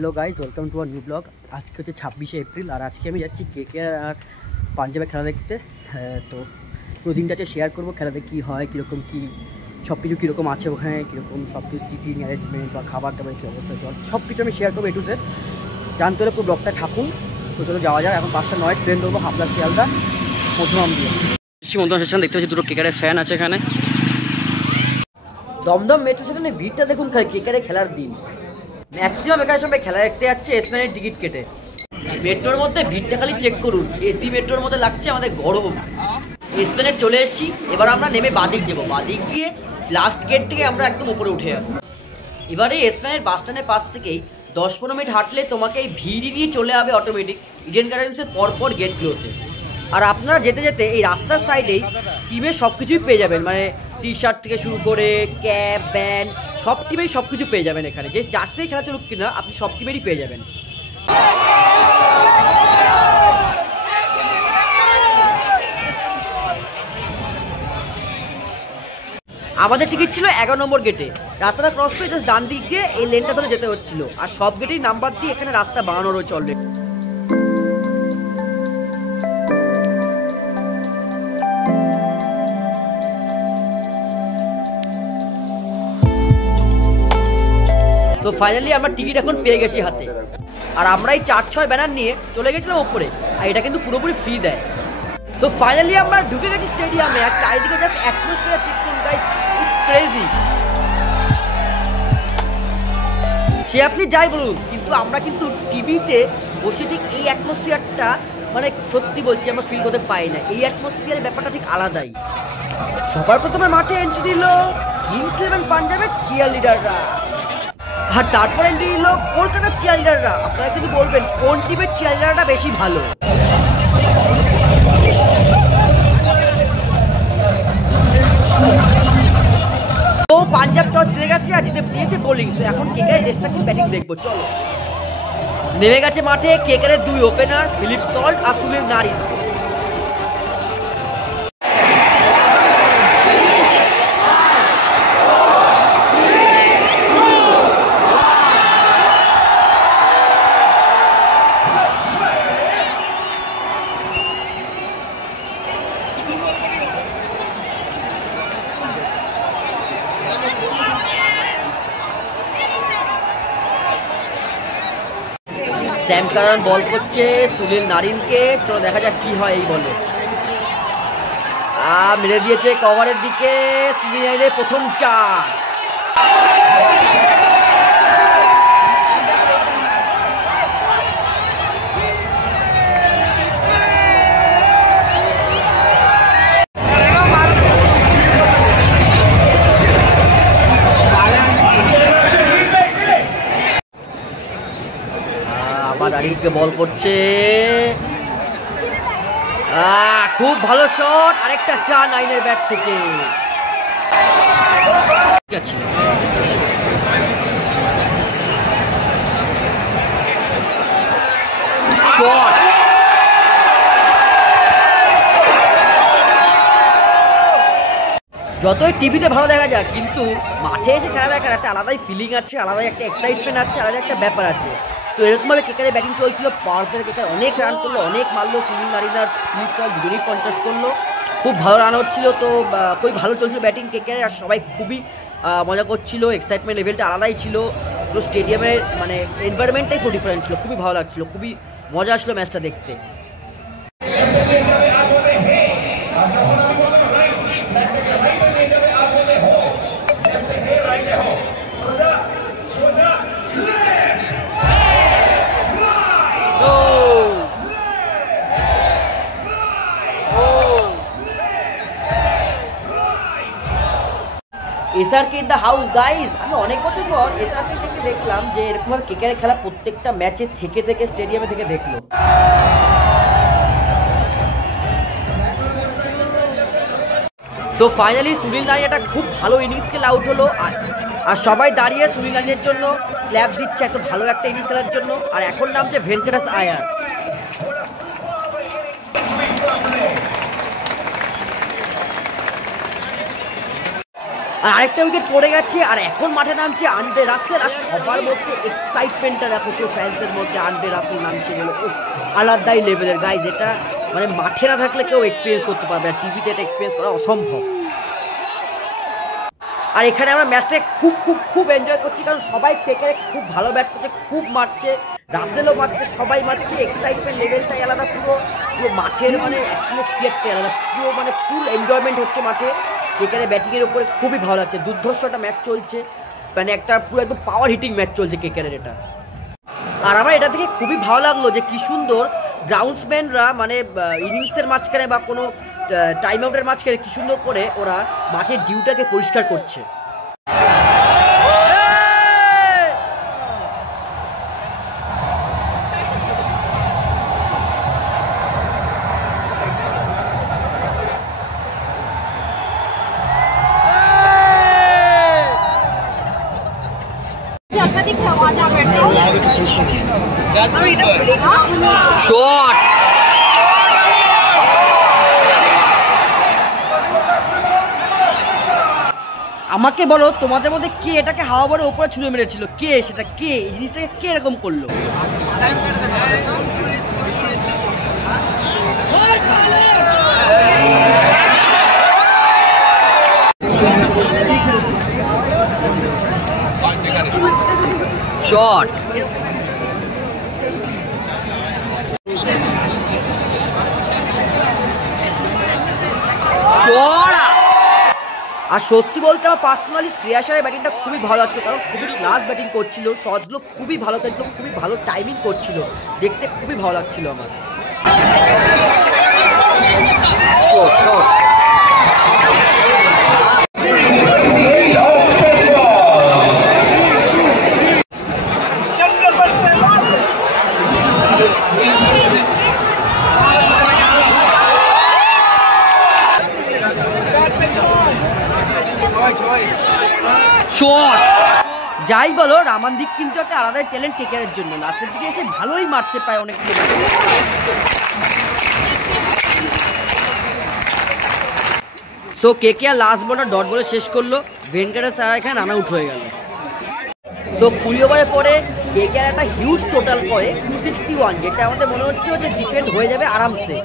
Hello guys, welcome to our new blog. আজকে হচ্ছে 26শে April আর আজকে আমি যাচ্ছি কেকেআর আর পাঞ্জাবের খেলা দেখতে। তো পুরো দিনটা শেয়ার করবো খেলাতে কী হয়, কীরকম কী সব কিছু কীরকম আছে ওখানে, কীরকম সব কিছু সিটিং অ্যারেঞ্জমেন্ট বা খাবার দাবার কী অবস্থা চল সব কিছু আমি শেয়ার করবো এ টু জেড। জানতে হলে পুরো ব্লগটা থাকুন। তো চলো যাওয়া যায়। এখন 5টা 9 ট্রেন ধরবো হাবড়া শিয়ালদা মধ্যম দিয়ে। মধ্যম স্টেশন দেখতে পাচ্ছি দুটো কেকেআরের ফ্যান আছে এখানে। দমদম মেট্রো স্টেশনে ভিড়টা দেখুন, কেকেআরের খেলার দিন ম্যাক্সিমাম এখানে সবাই খেলা দেখতে যাচ্ছে এসপ্ল্যানেড টিকিট কেটে। মেট্রোর মধ্যে ভিড়টা খালি চেক করুন, এসি মেট্রোর মধ্যে লাগছে আমাদের গরম। এসপ্ল্যানেড চলে এসেছি, এবার আমরা নেমে বাদিক যাবো, বাদিক গিয়ে লাস্ট গেট থেকে আমরা একদম উপরে উঠে যাবো। এবারে এসপ্ল্যানেড বাস স্ট্যান্ডের পাশ থেকেই 10-15 মিনিট হাঁটলে তোমাকে এই ভিড় নিয়ে চলে যাবে অটোমেটিক ইডেন গার্ডেন্সের পরপর গেটগুলোতে। আর আপনারা যেতে যেতে এই রাস্তার সাইডেই টিমের সব কিছুই পেয়ে যাবেন, মানে টি শার্ট থেকে শুরু করে ক্যাপ ব্যান্ড সব টিমেরই সব কিছু পেয়ে যাবেন এখানে। যে যার সাথেই খেলা চলুক কিনা আপনি সব টিমেরই পেয়ে যাবেন। আমাদের টিকিট ছিল 11 নম্বর গেটে। রাস্তাটা ক্রস করে জাস্ট ডান দিক দিয়ে এই লেনটা ধরে যেতে হচ্ছিল। আর সব গেটেই নাম্বার দিয়ে এখানে রাস্তা বানানো রয়েছে অলরেডি। তো ফাইনালি আমরা টিকিট এখন পেয়ে গেছি হাতে। আর আমরা এই 4-6 ব্যানার নিয়ে চলে গেছিলাম ওপরে। আর এটা কিন্তু পুরোপুরি ফ্রি দেয়। তো ফাইনালি আমরা ঢুকে গেছি স্টেডিয়ামে। আর চারিদিকে জাস্ট অ্যাটমসফিয়ার চেক করুন গাইস, ইটস ক্রেজি। সে আপনি যাই বলুন, কিন্তু আমরা কিন্তু টিভিতে বসে ঠিক এই অ্যাটমসফিয়ারটা মানে সত্যি বলছি আমরা ফিল করতে পাই না। এই অ্যাটমসফিয়ারের ব্যাপারটা ঠিক আলাদাই। সবার প্রথমে মাঠে এন্ট্রি দিল কিংস 11 পাঞ্জাবের চিয়ার লিডাররা। আর তারপরে এন্ট্রি দিল কলকাতার চিয়ার লিডাররা। আপনারা কিন্তু বলবেন কোন টিমের চিয়ার লিডারটা বেশি ভালো। তো পাঞ্জাব টস জিতে গেছে আর জিতে দিয়েছে বোলিং। তো এখন কেকেআর রেস্ট্রাকটিভ ব্যাটিং দেখবো। চলো নেমে গেছে মাঠে কেকেআরের 2 ওপেনার ফিলিপ সল্ট আর সুনীল নারিন। স্যাম কারান বল করছে সুনীল নারিনকে। চলো দেখা যাক কি হয় এই বলে। মেরে দিয়েছে কভারের দিকে সুনীল নারিনের প্রথম 4। নারিনকে বল করছে, খুব ভালো শট। আরেকটা 4 নাইনের ব্যাট থেকে। ঠিক আছে, শট। যতই টিভিতে ভালো দেখা যাক, কিন্তু মাঠে এসে খেলা দেখার একটা আলাদাই ফিলিং আছে, আলাদাই একটা এক্সাইটমেন্ট আছে, আলাদা একটা ব্যাপার আছে। তো এরকমভাবে কেকেআরের ব্যাটিং চলছিল। পাওয়ার প্লেয়ার কেকেআর অনেক রান করলো, অনেক মারলো। সুনীল নারিন আর ফিলিপ সল্ট দুজনেই 50 করলো। খুব ভালো রান হচ্ছিল। তো খুবই ভালো চলছিল ব্যাটিং কেকেআরের। আর সবাই খুবই মজা করছিল। এক্সাইটমেন্ট লেভেলটা আলাদাই ছিল। পুরো স্টেডিয়ামের মানে এনভায়রনমেন্টটাই পুরো ডিফারেন্ট ছিল। খুবই ভালো লাগছিল, খুবই মজা আসলো ম্যাচটা দেখতে। SRK in the house guys. আমি অনেক বছর পর এসআরকে থেকে দেখলাম যে এরকম কেকেআরের খেলা প্রত্যেকটা ম্যাচে থেকে স্টেডিয়ামে থেকে দেখলো। তো ফাইনালি সুনীল নারিন একটা খুব ভালো ইনিংস খেলে আউট হলো। আর সবাই দাঁড়িয়ে সুনীল নারিনের জন্য ক্ল্যাপ দিচ্ছে এত ভালো একটা ইনিংস খেলার জন্য। আর এখন নামছে ভেঙ্কটেশ আয়ার। আর আরেকটা উইকেট পড়ে গেছে, আর এখন মাঠে নামছে আন্দ্রে রাসেল। আর সবার মধ্যে এক্সাইটমেন্টটা দেখো কেউ ফ্যান্সের মধ্যে, আন্দ্রে রাসেল নামছে গেল আলাদাই লেভেলের গাইজ। এটা মানে মাঠে না থাকলে কেউ এক্সপিরিয়েন্স করতে পারবে, আর টিভিতে এটা এক্সপিরিয়েন্স করা অসম্ভব। আর এখানে আমরা ম্যাচটা খুব খুব খুব এনজয় করছি, কারণ সবাই কেকেরে খুব ভালো ব্যাট করছে, খুব মারছে, রাসেলও মারছে, সবাই মারছে। এক্সাইটমেন্ট লেভেলটাই আলাদা, পুরো মাঠের মানে অ্যাটমসফিয়ারটাই আলাদা, পুরো মানে ফুল এনজয়মেন্ট হচ্ছে মাঠে। কেকেরে ব্যাটিংয়ের উপরে খুবই ভালো লাগছে, দুর্ধর্ষ একটা ম্যাচ চলছে, মানে একটা পুরো একদম পাওয়ার হিটিং ম্যাচ চলছে কেকেরের এটা। আর আমার এটা থেকে খুবই ভালো লাগলো যে কি সুন্দর গ্রাউন্ডসম্যানরা মানে ইনিংসের মাঝখানে বা কোনো টাইম আউটের মাঝখানে কি সুন্দর করে ওরা মাঠের ডিউটাকে পরিষ্কার করছে। শট আমাকে বলো তোমাদের মধ্যে কে এটাকে হাওয়া ভরে উপরে ছুঁড়ে মেরেছিল, কে সেটা, কে এই জিনিসটাকে কে এরকম করলো? শট আর সত্যি বলতে আমার পার্সোনালি শ্রেয়াস আয়ারের ব্যাটিংটা খুবই ভালো লাগছে, কারণ খুবই ক্লাস ব্যাটিং করছিল, শটগুলো খুবই ভালো খেলছিল, খুবই ভালো টাইমিং করছিল, দেখতে খুবই ভালো লাগছিল আমার। যাই বলো রামানদীপ কিন্তু একটা আলাদাই ট্যালেন্ট কেকেআরের জন্য, লাস্টের দিকে এসে ভালোই মারছে পায় অনেক। তো কেকেআর লাস্ট বলটা ডট বলে শেষ করলো, ভেঙ্কটেশ আয়ার এখানে রান আউট হয়ে গেল। তো 20 ওভারে পরে কেকেআর একটা হিউজ টোটাল করে 261, যেটা আমাদের মনে হচ্ছিল যে ডিফেন্ড হয়ে যাবে আরামসে।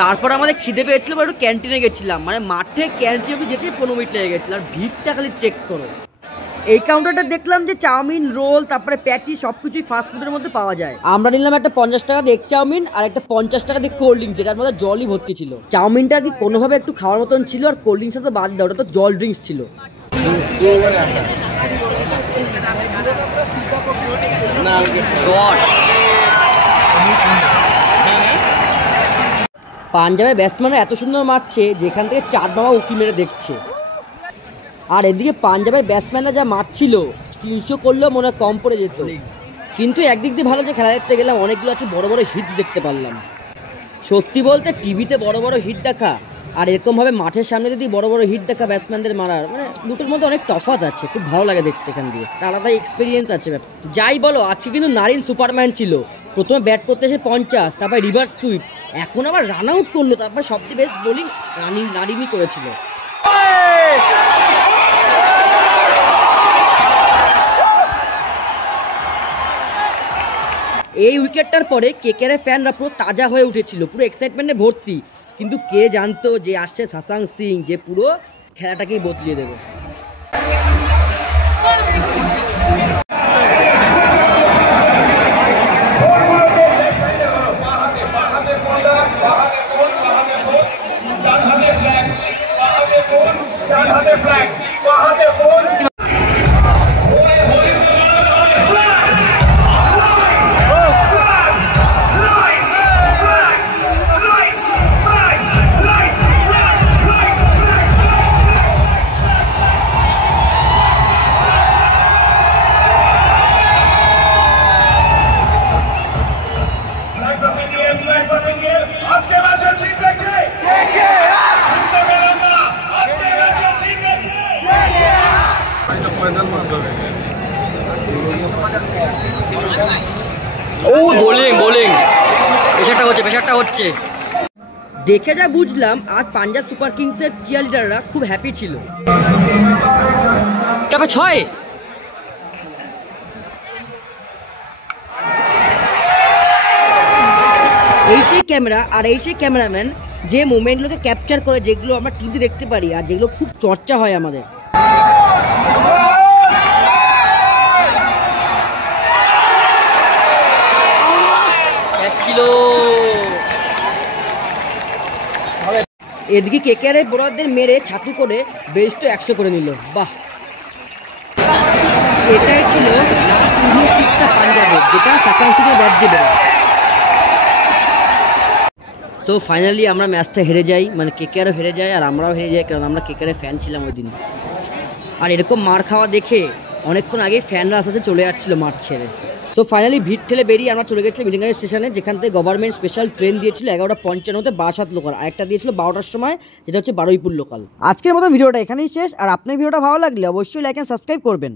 তারপর আমাদের খিদে পেয়েছিল, একটু ক্যান্টিনে গেছিলাম, মানে মাঠে ক্যান্টিন অব্দি যেতেই 15 মিনিট লেগে গেছিল। আর ভিড়টা খালি চেক করো। এই কাউন্টারটা দেখলাম যে চাউমিন, রোল, তারপরে প্যাটি সবকিছুই ফাস্টফুডের মধ্যে পাওয়া যায়। আমরা নিলাম একটা 50 টাকা দিয়ে এগ চাউমিন আর একটা 50 টাকা দিয়ে কোল্ড ড্রিঙ্কস, যেটার মধ্যে জলই ভর্তি ছিল। চাউমিনটা আর কি কোনোভাবে একটু খাওয়ার মতন ছিল, আর কোল্ড ড্রিঙ্কসটা তো বাদ দাও, ওটা তো জল ড্রিঙ্কস ছিল। পাঞ্জাবের ব্যাটসম্যানরা এত সুন্দর মারছে যেখান থেকে চাঁদ মামা উকি মেরে দেখছে। আর এদিকে পাঞ্জাবের ব্যাটসম্যানরা যা মারছিল 300 করলেও মনে কম পড়ে যেত। কিন্তু একদিক দিয়ে ভালো যে খেলা দেখতে গেলাম, অনেকগুলো আছে বড় বড় হিট দেখতে পারলাম। সত্যি বলতে টিভিতে বড় বড় হিট দেখা আর এরকমভাবে মাঠের সামনে যদি বড় বড় হিট দেখা ব্যাটসম্যানদের মারার, মানে দুটোর মধ্যে অনেক তফাৎ আছে। খুব ভালো লাগে দেখতে এখান দিয়ে, আলাদা এক্সপিরিয়েন্স আছে। যাই বলো আজকে কিন্তু নারিন সুপারম্যান ছিল। প্রথমে ব্যাট করতে এসে 50, তারপরে রিভার্স সুইপ, এখন আবার রান আউট করলো, তারপর সবচেয়ে বেস্ট বোলিং নারিনই করেছিল। এই উইকেটটার পরে কেকেআরের ফ্যানরা পুরো তাজা হয়ে উঠেছিল, পুরো এক্সাইটমেন্টে ভর্তি। কিন্তু কে জানতো যে আসছে শাসাঙ্ক সিং, যে পুরো খেলাটাকেই বদলিয়ে দেবে। ও বোলিং প্রেশারটা হচ্ছে দেখে যা বুঝলাম আজ পাঞ্জাব সুপার কিংসের চিয়ার লিডাররা খুব হ্যাপি ছিল। তবে 6 এই সেই ক্যামেরা আর এই সেই ক্যামেরাম্যান যে মুভমেন্টগুলোকে ক্যাপচার করে, যেগুলো আমরা টিভিতে দেখতে পারি আর যেগুলো খুব চর্চা হয় আমাদের। এদিকে কেকেআর বোলারদের মেরে ছাতু করে বেস্ট 100 করে নিল। বাহ, এটাই ছিল লাস্ট ইনিংস পিচটা পাঞ্জাবের, যেটা সেকেন্ড সিজনে ব্যাট দেবে। তো ফাইনালি আমরা ম্যাচটা হেরে যাই, মানে কেকেআরও হেরে যায় আর আমরাও হেরে যাই, কারণ আমরা কেকেআরের ফ্যান ছিলাম ওই দিন। আর এরকম মার খাওয়া দেখে অনেকক্ষণ আগেই ফ্যানরা আস্তে আস্তে চলে যাচ্ছিলো মাঠ ছেড়ে। তো ফাইনালি ভিড় ঠেলে বেরিয়ে আমরা চলে গেছিলাম মিটিংগাড়ি স্টেশনে, যেখান থেকে গভর্নমেন্ট স্পেশাল ট্রেন দিয়েছিল 11:55-তে বারাসাত লোকাল, আর একটা দিয়েছিল 12টার সময়, যেটা হচ্ছে বারুইপুর লোকাল। আজকের মতো ভিডিওটা এখানেই শেষ। আর আপনার ভিডিওটা ভালো লাগলে অবশ্যই লাইক এন্ড সাবস্ক্রাইব করবেন।